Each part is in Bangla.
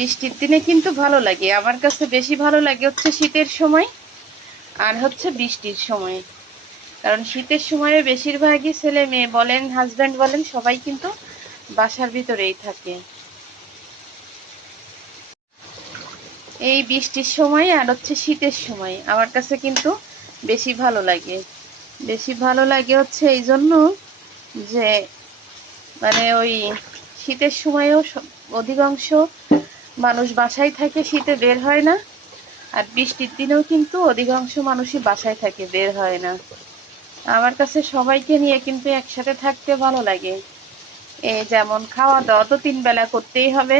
বৃষ্টির দিনে কিন্তু ভালো লাগে, আমার কাছে বেশি ভালো লাগে হচ্ছে শীতের সময় আর হচ্ছে বৃষ্টির সময়। কারণ শীতের সময়ে বেশিরভাগই ছেলে মেয়ে বলেন, হাজব্যান্ড বলেন, সবাই কিন্তু বাসার ভিতরেই থাকে। এই বৃষ্টির সময় আর হচ্ছে শীতের সময় আমার কাছে কিন্তু বেশি ভালো লাগে। বেশি ভালো লাগে হচ্ছে এই জন্য যে মানে ওই শীতের সময়ও অধিকাংশ মানুষ বাসায় থাকে, শীতে বের হয় না। আর বৃষ্টির দিনেও কিন্তু অধিকাংশ মানুষই বাসায় থাকে, বের হয় না। আমার কাছে সবাইকে নিয়ে কিন্তু একসাথে থাকতে ভালো লাগে। যেমন খাওয়া দাওয়া তো 3 বেলা করতেই হবে।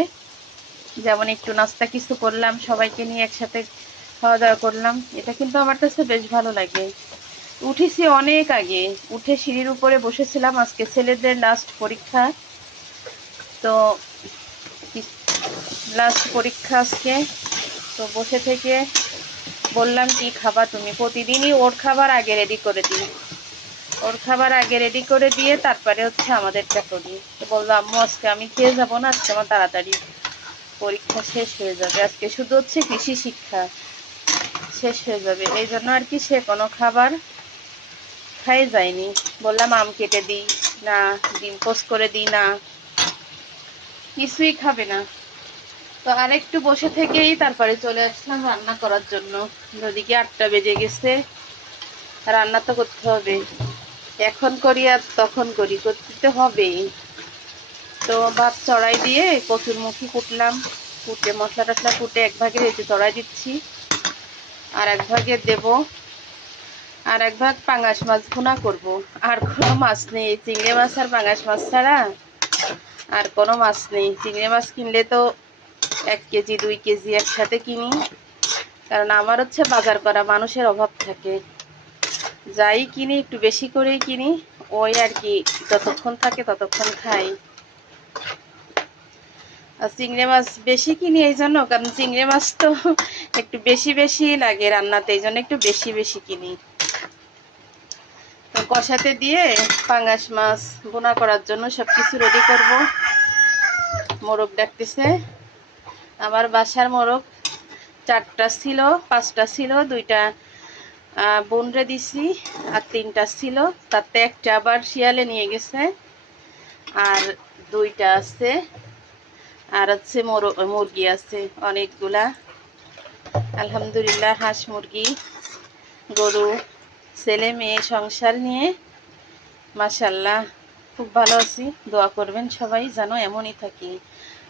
যেমন একটু নাস্তা কিছু করলাম, সবাইকে নিয়ে একসাথে খাওয়া দাওয়া করলাম, এটা কিন্তু আমার কাছে বেশ ভালো লাগে। উঠেছি অনেক আগে, উঠে সিঁড়ির উপরে বসেছিলাম। আজকে ছেলেদের লাস্ট পরীক্ষা, তো লাস্ট পরীক্ষা আজকে। তো বসে থেকে বললাম কি খাবা তুমি, প্রতিদিনই ওর খাবার আগে রেডি করে দিই। ওর খাবার আগে রেডি করে দিয়ে তারপরে হচ্ছে আমাদেরটা করি। তো বললো আম্মু আজকে আমি খেয়ে যাবো না, আজকে আমার তাড়াতাড়ি পরীক্ষা শেষ হয়ে যাবে, আজকে শুধু হচ্ছে কৃষি শিক্ষা শেষ হয়ে যাবে, এই জন্য আর কি সে কোনো খাবার খাই যায়নি। বললাম আম কেটে দিই না, ডিম পোস্ট করে দিই না, কিছুই খাবে না। তো আরেকটু বসে থেকেই তারপরে চলে আসলাম রান্না করার জন্য। ওদিকে 8টা বেজে গেছে, রান্না তো করতে হবে। এখন করি আর তখন করি, করতে তো হবেই। তো ভাত চড়াই দিয়ে কচুরমুখী কুটলাম, কুটে মশলা টশলা কুটে এক ভাগে রেখে চড়াই দিচ্ছি, আর এক ভাগে দেব, আর এক ভাগ পাঙ্গাস মাছ ভুনা করব। আর কোনো মাছ নেই, চিংড়ি মাছ আর পাঙ্গাস মাছ ছাড়া আর কোনো মাছ নেই। চিংড়ি মাছ কিনলে তো 1 কেজি 2 কেজি একসাথে কিনি, কারণ আমার হচ্ছে বাজার করা মানুষের অভাব থাকে। যাই কিনি একটু বেশি করেই কিনি, ওই আর কি যতক্ষণ থাকে ততক্ষণ খাই। আর চিংড়ি মাছ বেশি কিনি এই জন্য, কারণ চিংড়ি মাছ তো একটু বেশি বেশি লাগে রান্নাতে, এই জন্য একটু বেশি বেশি কিনি। তো কষাতে দিয়ে পাঙ্গাস মাছ বোনা করার জন্য সবকিছু রেডি করব। মোরগ ডাকতেছে, আমার বাসার মোরগ 4টা ছিল, 5টা ছিল, 2টা বোনরে দিছি, আর 3টা ছিল, তাতে একটা আবার শিয়ালে নিয়ে গেছে, আর 2টা আছে, আর হচ্ছে মুরগি আছে অনেকগুলা। আলহামদুলিল্লাহ, হাঁস মুরগি গরু ছেলে মেয়ে সংসার নিয়ে মাশাআল্লাহ খুব ভালো আছি। দোয়া করবেন সবাই যেন এমনই থাকি।